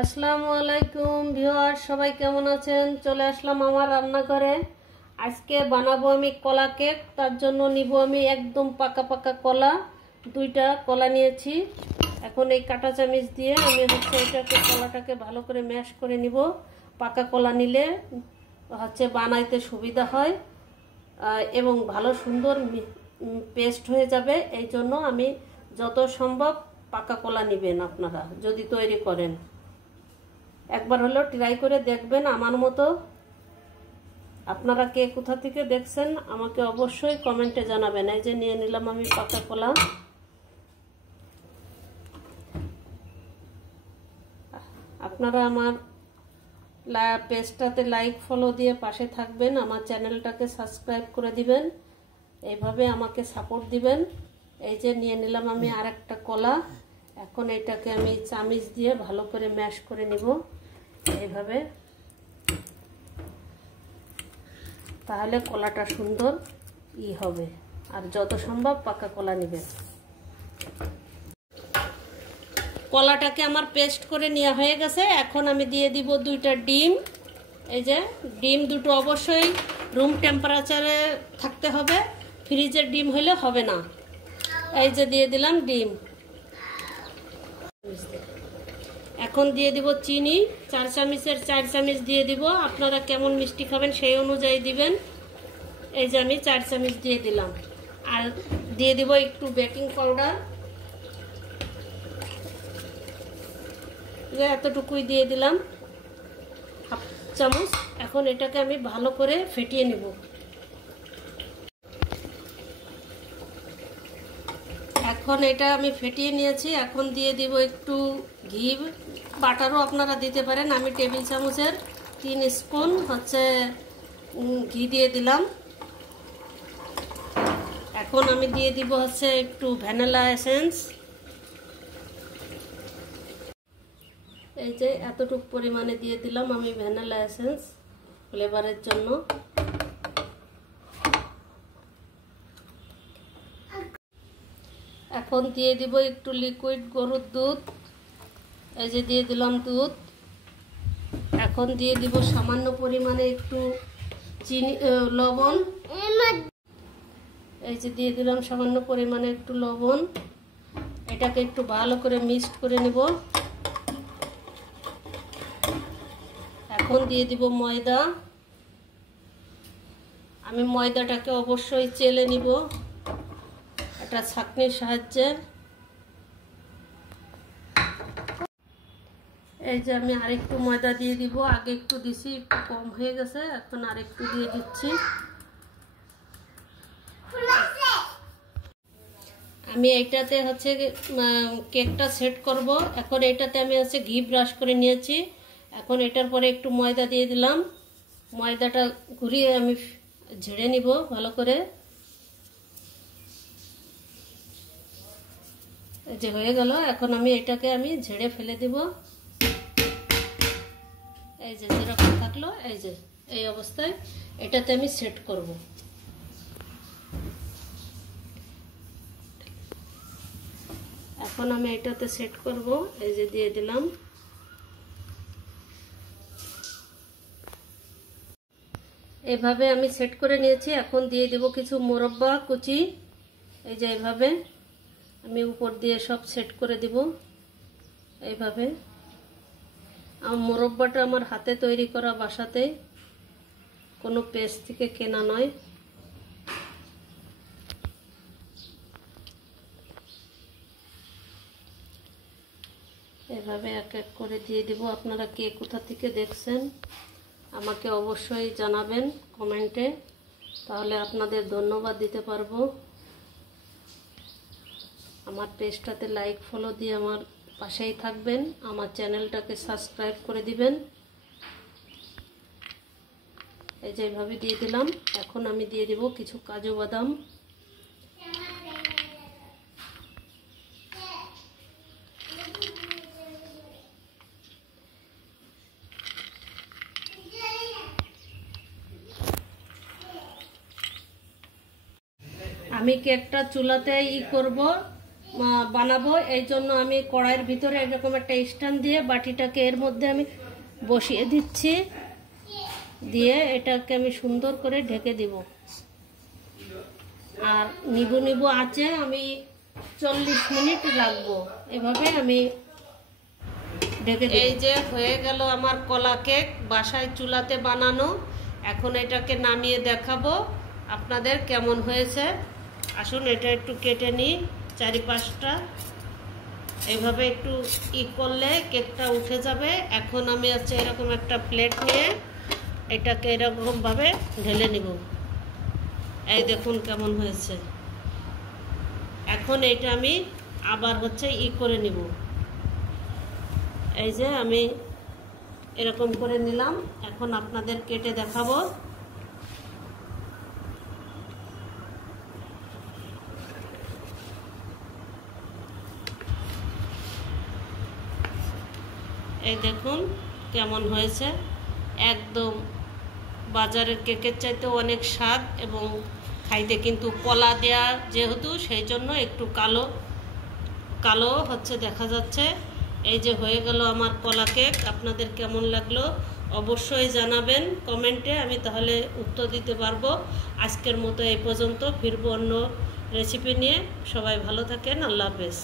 আসসালামু আলাইকুম ভিউয়ার, সবাই কেমন আছেন? চলে আসলাম আমার রান্নাঘরে। আজকে বানাবো আমি কলা কেক। তার জন্য নিব আমি একদম পাকা পাকা কলা। দুইটা কলা নিয়েছি। এখন এই কাঁটা চামচ দিয়ে আমি এটাকে কলাটাকে ভালো করে ম্যাশ করে নিব। পাকা কলা নিলে বানাইতে সুবিধা হয় এবং ভালো সুন্দর পেস্ট হয়ে যাবে। এই জন্য আমি যত সম্ভব পাকা কলা নেবেন আপনারা যদি তৈরি করেন। একবার হলো ট্রাই করে দেখবেন আমার মতো। আপনারা কে কোথা থেকে দেখছেন আমাকে অবশ্যই কমেন্টে জানাবেন। এই যে নিয়ে নিলাম আমি পাকা কলা। আপনারা আমার পেজটাতে লাইক ফলো দিয়ে পাশে থাকবেন, আমার চ্যানেলটাকে সাবস্ক্রাইব করে দিবেন, এইভাবে আমাকে সাপোর্ট দিবেন। এই যে নিয়ে নিলাম আমি আরেকটা কলা। এখন এটাকে আমি চামচ দিয়ে ভালো করে ম্যাশ করে নিব এইভাবে, তাহলে কলাটা সুন্দর হবে। আর যত সম্ভব পাকা কলা নেবেন। কলাটাকে আমার পেস্ট করে নেওয়া হয়ে গেছে। এখন আমি দিয়ে দিব দুইটা ডিম। এই যে ডিম দুটো অবশ্যই রুম টেম্পারেচারে থাকতে হবে, ফ্রিজের ডিম হলে হবে না। এই যে দিয়ে দিলাম ডিম। এখন দিয়ে দিব চিনি, 4 চামচের 4 চামচ দিয়ে দিব। আপনারা কেমন মিষ্টি খাবেন সেই অনুযায়ী দিবেন। এই যে আমি 4 চামচ দিয়ে দিলাম। আর দিয়ে দিব একটু বেকিং পাউডার, এতটুকুই দিয়ে দিলাম, হাফ চামচ। এখন এটাকে আমি ভালো করে ফেটিয়ে নেব। এখন এটা আমি ফেটিয়ে নিয়েছি। এখন দিয়ে দিব একটু ঘি, বাটারও আপনারা দিতে পারেন। আমি টেবিল চামচের 3 স্পুন ঘি দিয়ে দিলাম। এখন আমি দিয়ে দিব একটু ভ্যানিলা এসেন্স। এই যে এতটুকু পরিমাণে দিয়ে দিলাম আমি ভ্যানিলা এসেন্স ফ্লেভারের জন্য। এখন দিয়ে দিব একটু লিকুইড গরুর দুধ। এই যে দিয়ে দিলাম দুধ। এখন দিয়ে দিব সামান্য পরিমাণে একটু চিনি, লবণ। এই যে দিয়ে দিলাম সামান্য পরিমাণে একটু লবণ। এটাকে একটু ভালো করে মিক্সড করে নিব। এখন দিয়ে দিব ময়দা। আমি ময়দাটাকে অবশ্যই চেলে নিব একটা ছাঁকনির সাহায্যে। এই যে আমি আরেকটু ময়দা দিয়ে দিব। আগে একটু দিছি, একটু কম হয়ে গেছে, এখন আরেকটু দিয়ে দিচ্ছি। আমি এইটাতে কেকটা সেট করব। এখন এইটাতে আমি ঘি ব্রাশ করে নিয়েছি। এখন এটার পরে একটু ময়দা দিয়ে দিলাম। ময়দাটা ঘুরিয়ে আমি ঝেড়ে নিব ভালো করে। এই যে হয়ে গেল। এখন আমি এটাকে ঝেড়ে ফেলে দিব। এই যে যেরকম থাকলো, এই যে এই অবস্থায় এটাতে আমি সেট করব। এখন আমি এটাতে সেট করব। এই যে দিয়ে দিলাম। এভাবে আমি সেট করে নিয়েছি। এখন দিয়ে দেব কিছু মোরব্বা কুচি। এই যে এইভাবে আমি উপর দিয়ে সব সেট করে দিব এইভাবে। মোরব্বাটা আমার হাতে তৈরি করা, বাসাতে, কোনো পেস্ট থেকে কেনা নয়। এভাবে এক এক করে দিয়ে দিব। আপনারা কে কোথা থেকে দেখছেন আমাকে অবশ্যই জানাবেন কমেন্টে, তাহলে আপনাদের ধন্যবাদ দিতে পারবো। আমার পেজটাতে লাইক ফলো দিয়ে আমার পাশেই থাকবেন, আমার চ্যানেলটাকে সাবস্ক্রাইব করে দিবেন। এই যে এইভাবে দিয়ে দিলাম। এখন আমি দিয়ে দিব কিছু কাজু বাদাম। আমি কেকটা চুলাতে করব, বানাবো। এই জন্য আমি কড়াইয়ের ভিতরে এরকম একটা স্ট্যান্ড দিয়ে বাটিটাকে এর মধ্যে আমি বসিয়ে দিচ্ছি, দিয়ে এটাকে আমি সুন্দর করে ঢেকে দিব। আর নিবু নিবু আছে আমি 40 মিনিট রাখবো, এভাবে আমি ঢেকে দিই। এই যে হয়ে গেল আমার কলা কেক, বাসায় চুলাতে বানানো। এখন এটাকে নামিয়ে দেখাবো আপনাদের কেমন হয়েছে। আসুন এটা একটু কেটে নিই, 4-5টা এইভাবে একটু করলে কেকটা উঠে যাবে। এখন আমি হচ্ছে এরকম একটা প্লেট নিয়ে এটাকে এরকম ভাবে ঢেলে নিব। এই দেখুন কেমন হয়েছে। এখন এটা আমি আবার হচ্ছে করে নিব। এই যে আমি এরকম করে নিলাম, এখন আপনাদের কেটে দেখাবো। এই দেখুন কেমন হয়েছে, একদম বাজারের কেকের চাইতেও অনেক স্বাদ এবং খাইতে কিন্তু কলা দেয়া যেহেতু সেই জন্য একটু কালো কালো হচ্ছে দেখা যাচ্ছে। এই যে হয়ে গেল আমার কলা কেক। আপনাদের কেমন লাগলো অবশ্যই জানাবেন কমেন্টে, আমি তাহলে উত্তর দিতে পারবো। আজকের মতো এই পর্যন্ত, ফিরবো অন্য রেসিপি নিয়ে। সবাই ভালো থাকেন, আল্লাহ হাফেজ।